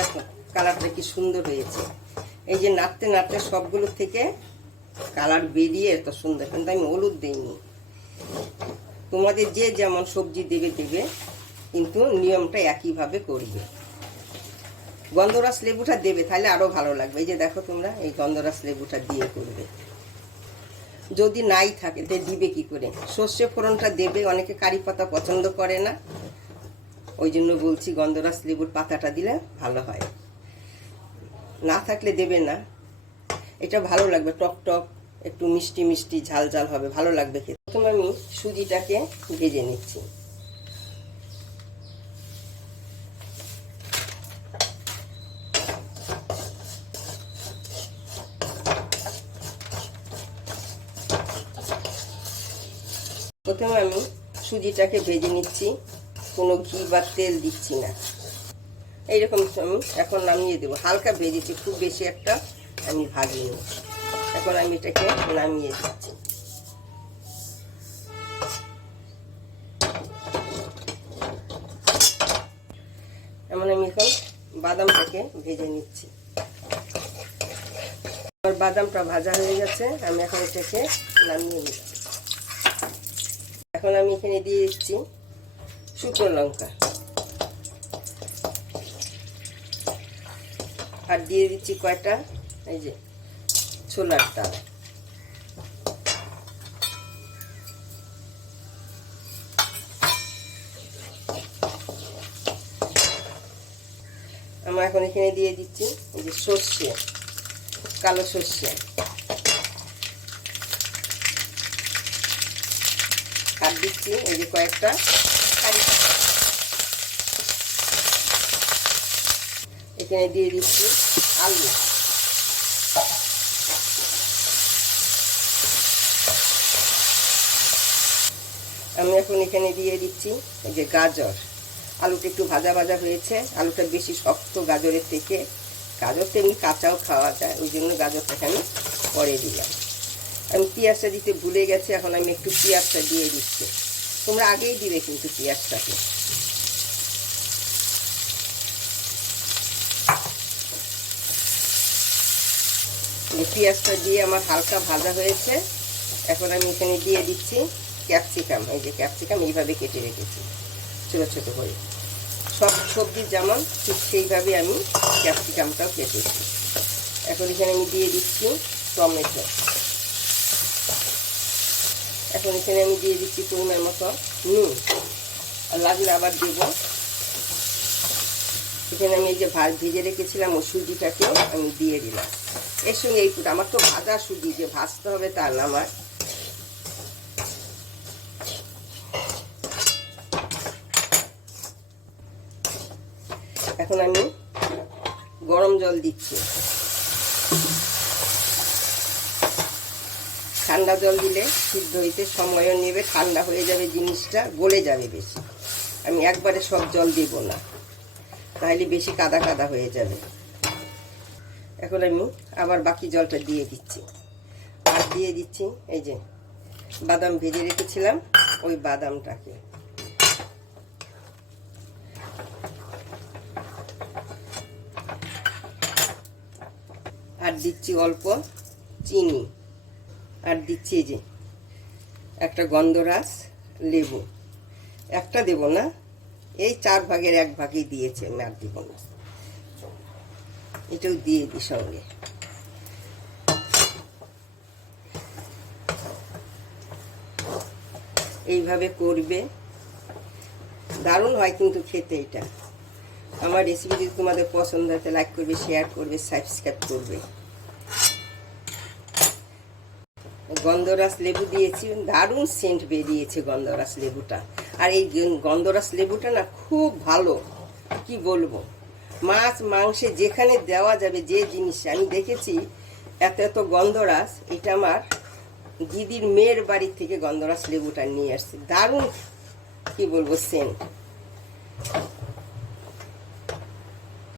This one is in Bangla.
দেখো কালারটা কি সুন্দর হয়েছে। এই যে নাড়তে নাড়তে সবগুলো থেকে কালার বেরিয়ে এত সুন্দর, কিন্তু আমি হলুদ দিইনি। তোমাদের যে যেমন সবজি দেবে দেবে, কিন্তু নিয়মটা একইভাবে করবে। গন্ধরাস লেবুটা দেবে, তাহলে আরও ভালো লাগবে। এই যে দেখো তোমরা এই গন্ধরাস লেবুটা দিয়ে করবে। যদি নাই থাকে তো দিবে কি করে? সর্ষে ফোড়নটা দেবে, অনেকে কারি পাতা পছন্দ করে না, ওই জন্য বলছি গন্ধরাস লেবুর পাতাটা দিলে ভালো হয়। না থাকলে দেবে না, এটা ভালো লাগবে, টক টক একটু মিষ্টি মিষ্টি ঝাল ঝাল হবে, ভালো লাগবে খেতে। প্রথমে আমি সুজিটাকে ভেজে নিচ্ছি। প্রথমে আমি সুজিটাকে ভেজে নিচ্ছি, কোনো ঘি বা তেল দিচ্ছি না। এইরকম আমি এখন নামিয়ে দেবো। হালকা ভেজেছি, খুব বেশি একটা আমি ভাজিনি। এখন আমি এটাকে নামিয়ে দিচ্ছি। এমন আমি এখন বাদামটাকে ভেজে নিচ্ছি। আমার বাদামটা ভাজা হয়ে গেছে, আমি এখন এটাকে নামিয়ে নিচ্ছি। এখন আমি এখানে দিয়ে দিচ্ছি শুকনো লঙ্কা, আর দিয়ে দিচ্ছি কয়টা এই যে ছোলার ডাল। আমরা এখন এখানে দিয়ে দিচ্ছি এই যে সর্ষে, কালো সর্ষে, আর দিচ্ছি এই যে কয়েকটা কারি পাতা। এখানে দিয়ে দিচ্ছি আলু, আমি এখন এখানে দিয়ে দিচ্ছি এই যে গাজর। আলুটা একটু ভাজা ভাজা হয়েছে, আলুটা বেশি শক্ত গাজরের থেকে। গাজর তো এমনি কাঁচাও খাওয়া যায়, ওই জন্য গাজরটা এখানে পরে দিলাম। আমি পেঁয়াজটা দিতে ভুলে গেছি, এখন আমি একটু পেঁয়াজটা দিয়ে দিচ্ছি। তোমরা আগেই দিবে কিন্তু পেঁয়াজটাকে। পেঁয়াজটা দিয়ে আমার হালকা ভাজা হয়েছে। এখন আমি এখানে দিয়ে দিচ্ছি ক্যাপসিকাম। এই যে ক্যাপসিকাম এইভাবে কেটে রেখেছি ছোটো ছোটো করে, সব সবজি যেমন ঠিক সেইভাবে আমি ক্যাপসিকামটাও কেটেছি। এখন এখানে আমি দিয়ে দিচ্ছি টমেটো। এখন এখানে আমি দিয়ে দিচ্ছি পরিমাণ মতো নুন, আর লাগলে আবার দেবো। এখানে আমি এই যে ভেজে রেখেছিলাম ও সুজিটাকেও আমি দিয়ে দিলাম এর সঙ্গে। এই আমার তো ভাজা সুজি, যে ভাজতে হবে তা না আমার। এখন আমি গরম জল দিচ্ছি। ঠান্ডা জল দিলে সিদ্ধ হইতে সময়ও নেবে, ঠান্ডা হয়ে যাবে, জিনিসটা গলে যাবে বেশি। আমি একবারে সব জল দেব না, তাহলে বেশি কাদা কাদা হয়ে যাবে। এখন আমি আবার বাকি জলটা দিয়ে দিচ্ছি, আর দিয়ে দিচ্ছি এই যে বাদাম ভেজে রেখেছিলাম ওই বাদামটাকে। আর দিচ্ছি অল্প চিনি, আর দিচ্ছি এই যে একটা গন্ধরাস লেবু। একটা দেব না, এই 4 ভাগের 1 ভাগই দিয়েছে, আমি আর দেব না। এটাও দিয়ে দিই সঙ্গে। এইভাবে করবে, দারুণ হয় কিন্তু খেতে। এটা আমার রেসিপি যদি তোমাদের পছন্দ হয় তাহলে লাইক করবে, শেয়ার করবে, সাবস্ক্রাইব করবে। গন্ধরাস লেবু দিয়েছি, দারুণ সেন্ট বেরিয়েছে গন্ধরাস লেবুটা। আর এই গন্ধরাস লেবুটা না খুব ভালো, কি বলবো, মাছ মাংসে যেখানে দেওয়া যাবে, যে জিনিসে আমি দেখেছি এত এত গন্ধরাস। এটা আমার দিদির মেয়ের বাড়ি থেকে গন্ধরাস লেবুটা নিয়ে আসছে, দারুণ কি বলবো সেন্ট।